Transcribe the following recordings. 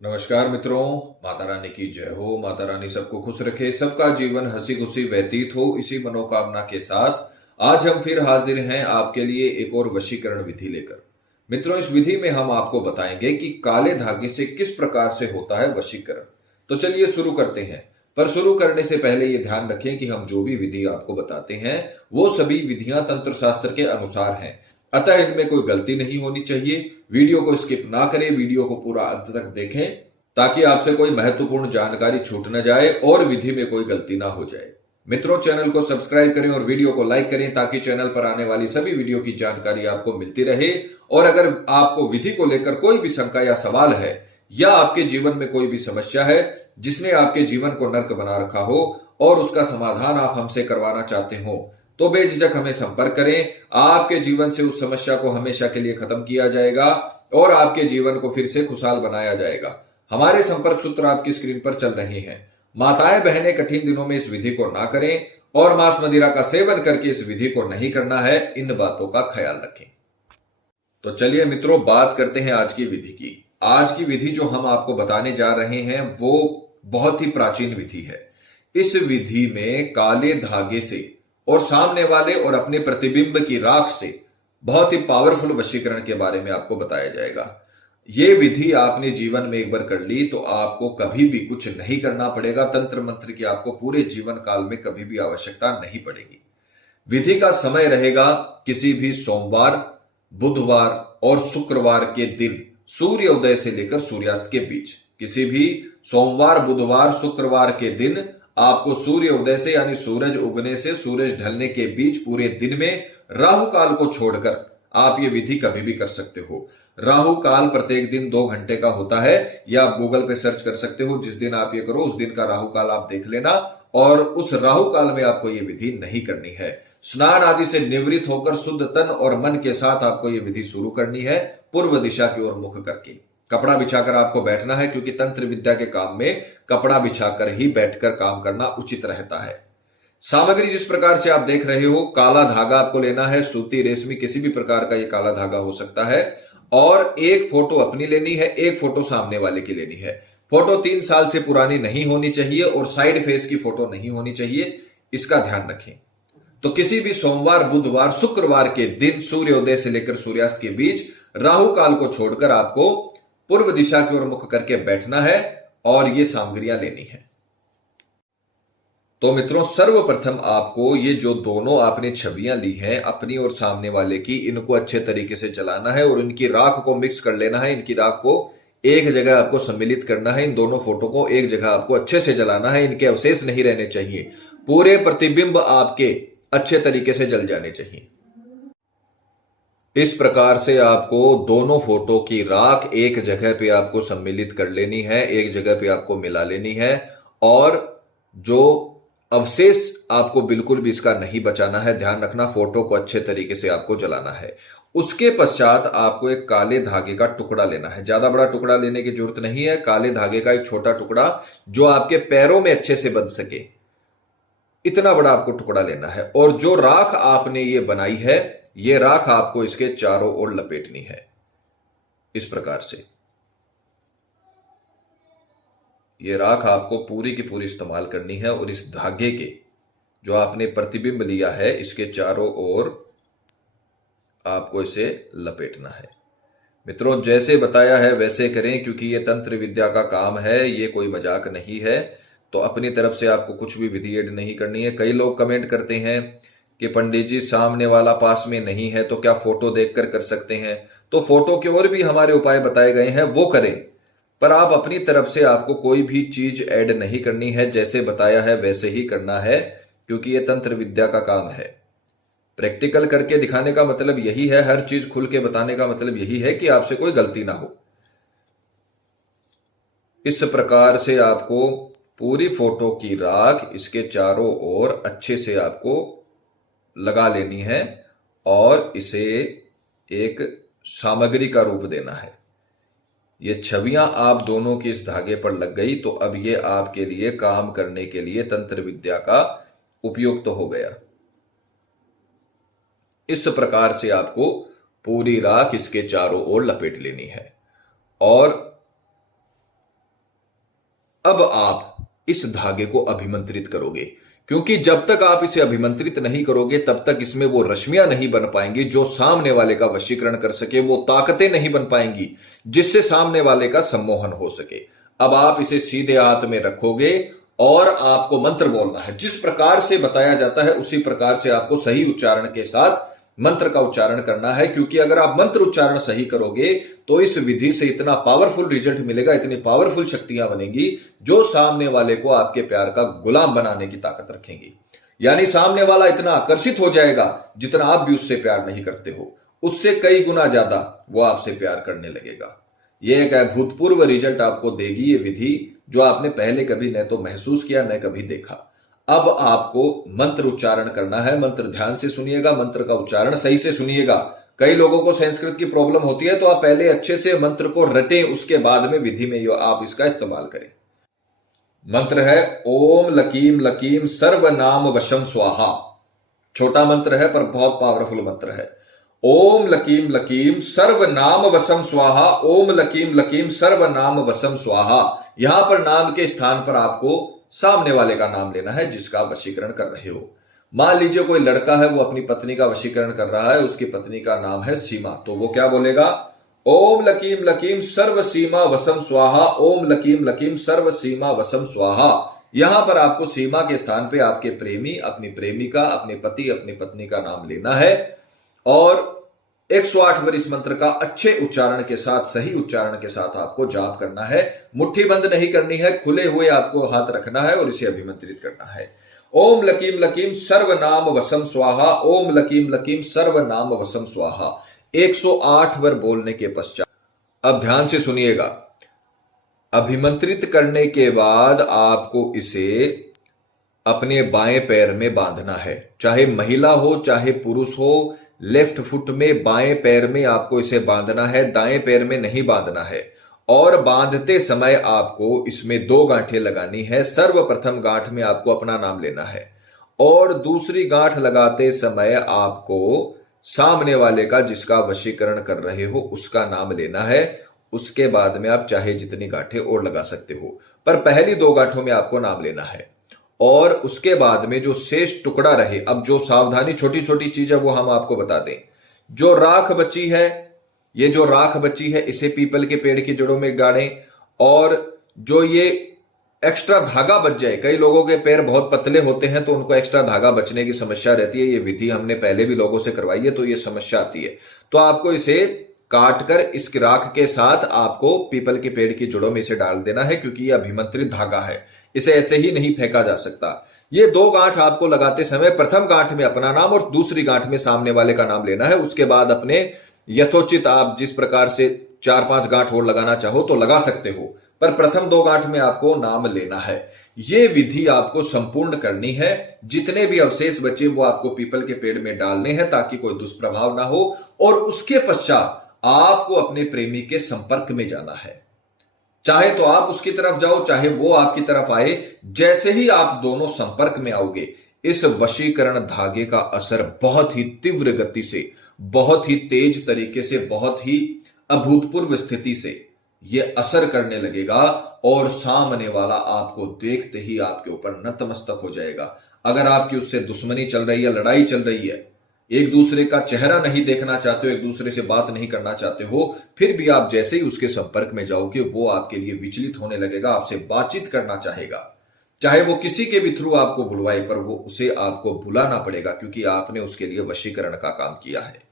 नमस्कार मित्रों। माता रानी की जय हो। माता रानी सबको खुश रखे, सबका जीवन हंसी खुशी व्यतीत हो, इसी मनोकामना के साथ आज हम फिर हाजिर हैं आपके लिए एक और वशीकरण विधि लेकर। मित्रों, इस विधि में हम आपको बताएंगे कि काले धागे से किस प्रकार से होता है वशीकरण। तो चलिए शुरू करते हैं। पर शुरू करने से पहले ये ध्यान रखें कि हम जो भी विधि आपको बताते हैं वो सभी विधियां तंत्र शास्त्र के अनुसार हैं, अतः इनमें कोई गलती नहीं होनी चाहिए। वीडियो को स्किप ना करें, वीडियो को पूरा अंत तक देखें ताकि आपसे कोई महत्वपूर्ण जानकारी छूट न जाए और विधि में कोई गलती ना हो जाए। मित्रों, चैनल को सब्सक्राइब करें और वीडियो को लाइक करें ताकि चैनल पर आने वाली सभी वीडियो की जानकारी आपको मिलती रहे। और अगर आपको विधि को लेकर कोई भी शंका या सवाल है या आपके जीवन में कोई भी समस्या है जिसने आपके जीवन को नर्क बना रखा हो और उसका समाधान आप हमसे करवाना चाहते हो, तो बेझिझक हमें संपर्क करें। आपके जीवन से उस समस्या को हमेशा के लिए खत्म किया जाएगा और आपके जीवन को फिर से खुशहाल बनाया जाएगा। हमारे संपर्क सूत्र आपकी स्क्रीन पर चल रहे हैं। माताएं बहनें कठिन दिनों में इस विधि को ना करें और मांस मदिरा का सेवन करके इस विधि को नहीं करना है। इन बातों का ख्याल रखें। तो चलिए मित्रों, बात करते हैं आज की विधि की। आज की विधि जो हम आपको बताने जा रहे हैं वो बहुत ही प्राचीन विधि है। इस विधि में काले धागे से और सामने वाले और अपने प्रतिबिंब की राख से बहुत ही पावरफुल वशीकरण के बारे में आपको बताया जाएगा। ये विधि आपने जीवन में एक बार कर ली तो आपको कभी भी कुछ नहीं करना पड़ेगा। तंत्र मंत्र की आपको पूरे जीवन काल में कभी भी आवश्यकता नहीं पड़ेगी। विधि का समय रहेगा किसी भी सोमवार, बुधवार और शुक्रवार के दिन सूर्योदय से लेकर सूर्यास्त के बीच। किसी भी सोमवार, बुधवार, शुक्रवार के दिन आपको सूर्योदय से यानी सूरज उगने से सूरज ढलने के बीच पूरे दिन में राहु काल को छोड़कर आप ये विधि कभी भी कर सकते हो। राहु काल प्रत्येक दिन 2 घंटे का होता है, या आप गूगल पे सर्च कर सकते हो। जिस दिन आप ये करो उस दिन का राहु काल आप देख लेना और उस राहु काल में आपको ये विधि नहीं करनी है। स्नान आदि से निवृत्त होकर शुद्ध तन और मन के साथ आपको ये विधि शुरू करनी है, पूर्व दिशा की ओर मुख करके। कपड़ा बिछाकर आपको बैठना है, क्योंकि तंत्र विद्या के काम में कपड़ा बिछाकर ही बैठकर काम करना उचित रहता है। सामग्री जिस प्रकार से आप देख रहे हो, काला धागा आपको लेना है, सूती, रेशमी, किसी भी प्रकार का ये काला धागा हो सकता है। और एक फोटो अपनी लेनी है, एक फोटो सामने वाले की लेनी है। फोटो 3 साल से पुरानी नहीं होनी चाहिए और साइड फेस की फोटो नहीं होनी चाहिए, इसका ध्यान रखें। तो किसी भी सोमवार, बुधवार, शुक्रवार के दिन सूर्योदय से लेकर सूर्यास्त के बीच राहु काल को छोड़कर आपको पूर्व दिशा की ओर मुख करके बैठना है और ये सामग्रियां लेनी है। तो मित्रों, सर्वप्रथम आपको ये जो दोनों आपने छवियां ली हैं अपनी और सामने वाले की, इनको अच्छे तरीके से जलाना है और इनकी राख को मिक्स कर लेना है। इनकी राख को एक जगह आपको सम्मिलित करना है। इन दोनों फोटो को एक जगह आपको अच्छे से जलाना है। इनके अवशेष नहीं रहने चाहिए। पूरे प्रतिबिंब आपके अच्छे तरीके से जल जाने चाहिए। इस प्रकार से आपको दोनों फोटो की राख एक जगह पे आपको सम्मिलित कर लेनी है, एक जगह पे आपको मिला लेनी है। और जो अवशेष आपको बिल्कुल भी इसका नहीं बचाना है। ध्यान रखना, फोटो को अच्छे तरीके से आपको जलाना है। उसके पश्चात आपको एक काले धागे का टुकड़ा लेना है। ज्यादा बड़ा टुकड़ा लेने की जरूरत नहीं है। काले धागे का एक छोटा टुकड़ा जो आपके पैरों में अच्छे से बंध सके, इतना बड़ा आपको टुकड़ा लेना है। और जो राख आपने ये बनाई है, ये राख आपको इसके चारों ओर लपेटनी है इस प्रकार से। ये राख आपको पूरी की पूरी इस्तेमाल करनी है और इस धागे के जो आपने प्रतिबिंब लिया है इसके चारों ओर आपको इसे लपेटना है। मित्रों, जैसे बताया है वैसे करें, क्योंकि ये तंत्र विद्या का काम है, ये कोई मजाक नहीं है। तो अपनी तरफ से आपको कुछ भी विधि ऐड नहीं करनी है। कई लोग कमेंट करते हैं कि पंडित जी सामने वाला पास में नहीं है तो क्या फोटो देखकर कर सकते हैं? तो फोटो के और भी हमारे उपाय बताए गए हैं, वो करें। पर आप अपनी तरफ से आपको कोई भी चीज ऐड नहीं करनी है। जैसे बताया है वैसे ही करना है, क्योंकि यह तंत्र विद्या का काम है। प्रैक्टिकल करके दिखाने का मतलब यही है, हर चीज खुल के बताने का मतलब यही है कि आपसे कोई गलती ना हो। इस प्रकार से आपको पूरी फोटो की राख इसके चारों ओर अच्छे से आपको लगा लेनी है और इसे एक सामग्री का रूप देना है। ये छवियां आप दोनों की इस धागे पर लग गई तो अब ये आपके लिए काम करने के लिए तंत्र विद्या का उपयुक्त तो हो गया। इस प्रकार से आपको पूरी राख इसके चारों ओर लपेट लेनी है और अब आप इस धागे को अभिमंत्रित करोगे, क्योंकि जब तक आप इसे अभिमंत्रित नहीं करोगे तब तक इसमें वो रश्मियां नहीं बन पाएंगी जो सामने वाले का वशीकरण कर सके, वो ताकतें नहीं बन पाएंगी जिससे सामने वाले का सम्मोहन हो सके। अब आप इसे सीधे हाथ में रखोगे और आपको मंत्र बोलना है। जिस प्रकार से बताया जाता है उसी प्रकार से आपको सही उच्चारण के साथ मंत्र का उच्चारण करना है, क्योंकि अगर आप मंत्र उच्चारण सही करोगे तो इस विधि से इतना पावरफुल रिजल्ट मिलेगा, इतनी पावरफुल शक्तियां बनेंगी जो सामने वाले को आपके प्यार का गुलाम बनाने की ताकत रखेंगी। यानी सामने वाला इतना आकर्षित हो जाएगा, जितना आप भी उससे प्यार नहीं करते हो उससे कई गुना ज्यादा वो आपसे प्यार करने लगेगा। यह एक अभूतपूर्व रिजल्ट आपको देगी ये विधि, जो आपने पहले कभी न तो महसूस किया न कभी देखा। अब आपको मंत्र उच्चारण करना है। मंत्र ध्यान से सुनिएगा, मंत्र का उच्चारण सही से सुनिएगा। कई लोगों को संस्कृत की प्रॉब्लम होती है, तो आप पहले अच्छे से मंत्र को रटें, उसके बाद में विधि में आप इसका इस्तेमाल करें। मंत्र है ओम लकीम लकीम सर्वनाम वशम स्वाहा। छोटा मंत्र है पर बहुत पावरफुल मंत्र है। ओम लकीम लकीम सर्वनाम वशम स्वाहा, ओम लकीम लकीम सर्वनाम वशम स्वाहा। यहां पर नाम के स्थान पर आपको सामने वाले का नाम लेना है जिसका आप वशीकरण कर रहे हो। मान लीजिए कोई लड़का है, वो अपनी पत्नी का वशीकरण कर रहा है, उसकी पत्नी का नाम है सीमा, तो वो क्या बोलेगा? ओम लकीम लकीम सर्व सीमा वसम स्वाहा, ओम लकीम लकीम सर्व सीमा वसम स्वाहा। यहां पर आपको सीमा के स्थान पे आपके प्रेमी, अपनी प्रेमिका, अपने पति, अपनी पत्नी का नाम लेना है और 108 बार इस मंत्र का अच्छे उच्चारण के साथ, सही उच्चारण के साथ आपको जाप करना है। मुट्ठी बंद नहीं करनी है, खुले हुए आपको हाथ रखना है और इसे अभिमंत्रित करना है। ओम लकीम लकीम सर्वनाम वसम स्वाहा, ओम लकीम लकीम सर्वनाम वसम स्वाहा। 108 बार बोलने के पश्चात अब ध्यान से सुनिएगा। अभिमंत्रित करने के बाद आपको इसे अपने बाएं पैर में बांधना है, चाहे महिला हो चाहे पुरुष हो। लेफ्ट फुट में, बाएं पैर में आपको इसे बांधना है, दाएं पैर में नहीं बांधना है। और बांधते समय आपको इसमें 2 गांठें लगानी है। सर्वप्रथम गांठ में आपको अपना नाम लेना है और दूसरी गांठ लगाते समय आपको सामने वाले का, जिसका वशीकरण कर रहे हो, उसका नाम लेना है। उसके बाद में आप चाहे जितनी गांठें और लगा सकते हो, पर पहली 2 गांठों में आपको नाम लेना है और उसके बाद में जो शेष टुकड़ा रहे, अब जो सावधानी, छोटी छोटी चीज है वो हम आपको बता दें। जो राख बची है, ये जो राख बची है, इसे पीपल के पेड़ की जड़ों में गाड़ें। और जो ये एक्स्ट्रा धागा बच जाए, कई लोगों के पैर बहुत पतले होते हैं तो उनको एक्स्ट्रा धागा बचने की समस्या रहती है। ये विधि हमने पहले भी लोगों से करवाई है तो ये समस्या आती है। तो आपको इसे काट कर इस राख के साथ आपको पीपल के पेड़ की जड़ों में इसे डाल देना है, क्योंकि ये अभिमंत्रित धागा है, इसे ऐसे ही नहीं फेंका जा सकता। ये 2 गांठ आपको लगाते समय प्रथम गांठ में अपना नाम और दूसरी गांठ में सामने वाले का नाम लेना है। उसके बाद अपने यथोचित आप जिस प्रकार से 4-5 गांठ और लगाना चाहो तो लगा सकते हो, पर प्रथम 2 गांठ में आपको नाम लेना है। ये विधि आपको संपूर्ण करनी है। जितने भी अवशेष बचे वो आपको पीपल के पेड़ में डालने हैं ताकि कोई दुष्प्रभाव ना हो। और उसके पश्चात आपको अपने प्रेमी के संपर्क में जाना है। चाहे तो आप उसकी तरफ जाओ, चाहे वो आपकी तरफ आए। जैसे ही आप दोनों संपर्क में आओगे, इस वशीकरण धागे का असर बहुत ही तीव्र गति से, बहुत ही तेज तरीके से, बहुत ही अभूतपूर्व स्थिति से यह असर करने लगेगा और सामने वाला आपको देखते ही आपके ऊपर नतमस्तक हो जाएगा। अगर आपकी उससे दुश्मनी चल रही है, लड़ाई चल रही है, एक दूसरे का चेहरा नहीं देखना चाहते हो, एक दूसरे से बात नहीं करना चाहते हो, फिर भी आप जैसे ही उसके संपर्क में जाओगे वो आपके लिए विचलित होने लगेगा, आपसे बातचीत करना चाहेगा। चाहे वो किसी के भी थ्रू आपको बुलवाए, पर वो उसे आपको बुलाना पड़ेगा, क्योंकि आपने उसके लिए वशीकरण का काम किया है।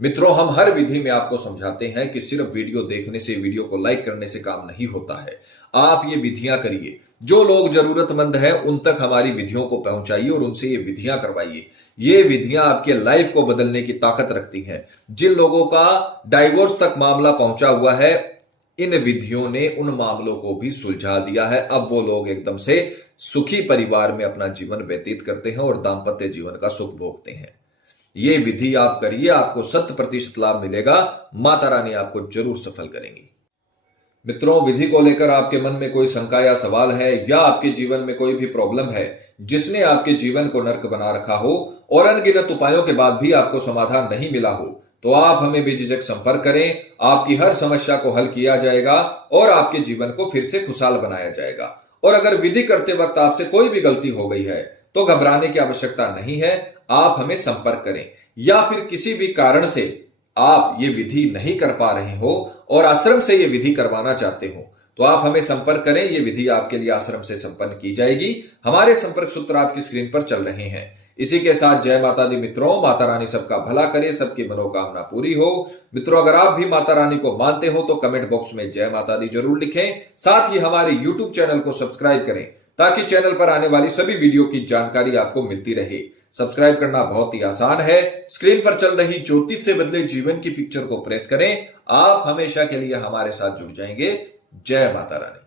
मित्रों, हम हर विधि में आपको समझाते हैं कि सिर्फ वीडियो देखने से, वीडियो को लाइक करने से काम नहीं होता है। आप ये विधियां करिए, जो लोग जरूरतमंद हैं उन तक हमारी विधियों को पहुंचाइए और उनसे ये विधियां करवाइए। ये विधियां आपके लाइफ को बदलने की ताकत रखती हैं। जिन लोगों का डाइवोर्स तक मामला पहुंचा हुआ है, इन विधियों ने उन मामलों को भी सुलझा दिया है। अब वो लोग एकदम से सुखी परिवार में अपना जीवन व्यतीत करते हैं और दाम्पत्य जीवन का सुख भोगते हैं। ये विधि आप करिए, आपको 100% लाभ मिलेगा। माता रानी आपको जरूर सफल करेंगी। मित्रों, विधि को लेकर आपके मन में कोई शंका या सवाल है, या आपके जीवन में कोई भी प्रॉब्लम है जिसने आपके जीवन को नर्क बना रखा हो और अनगिनत उपायों के बाद भी आपको समाधान नहीं मिला हो, तो आप हमें बेझिझक संपर्क करें। आपकी हर समस्या को हल किया जाएगा और आपके जीवन को फिर से खुशहाल बनाया जाएगा। और अगर विधि करते वक्त आपसे कोई भी गलती हो गई है तो घबराने की आवश्यकता नहीं है। आप हमें संपर्क करें, या फिर किसी भी कारण से आप ये विधि नहीं कर पा रहे हो और आश्रम से ये विधि करवाना चाहते हो तो आप हमें संपर्क करें। ये विधि आपके लिए आश्रम से संपन्न की जाएगी। हमारे संपर्क सूत्र आपकी स्क्रीन पर चल रहे हैं। इसी के साथ जय माता दी मित्रों, माता रानी सबका भला करे, सबकी मनोकामना पूरी हो। मित्रों, अगर आप भी माता रानी को मानते हो तो कमेंट बॉक्स में जय माता दी जरूर लिखें। साथ ही हमारे यूट्यूब चैनल को सब्सक्राइब करें ताकि चैनल पर आने वाली सभी वीडियो की जानकारी आपको मिलती रहे। सब्सक्राइब करना बहुत ही आसान है। स्क्रीन पर चल रही ज्योतिष से बदले जीवन की पिक्चर को प्रेस करें। आप हमेशा के लिए हमारे साथ जुड़ जाएंगे। जय माता रानी।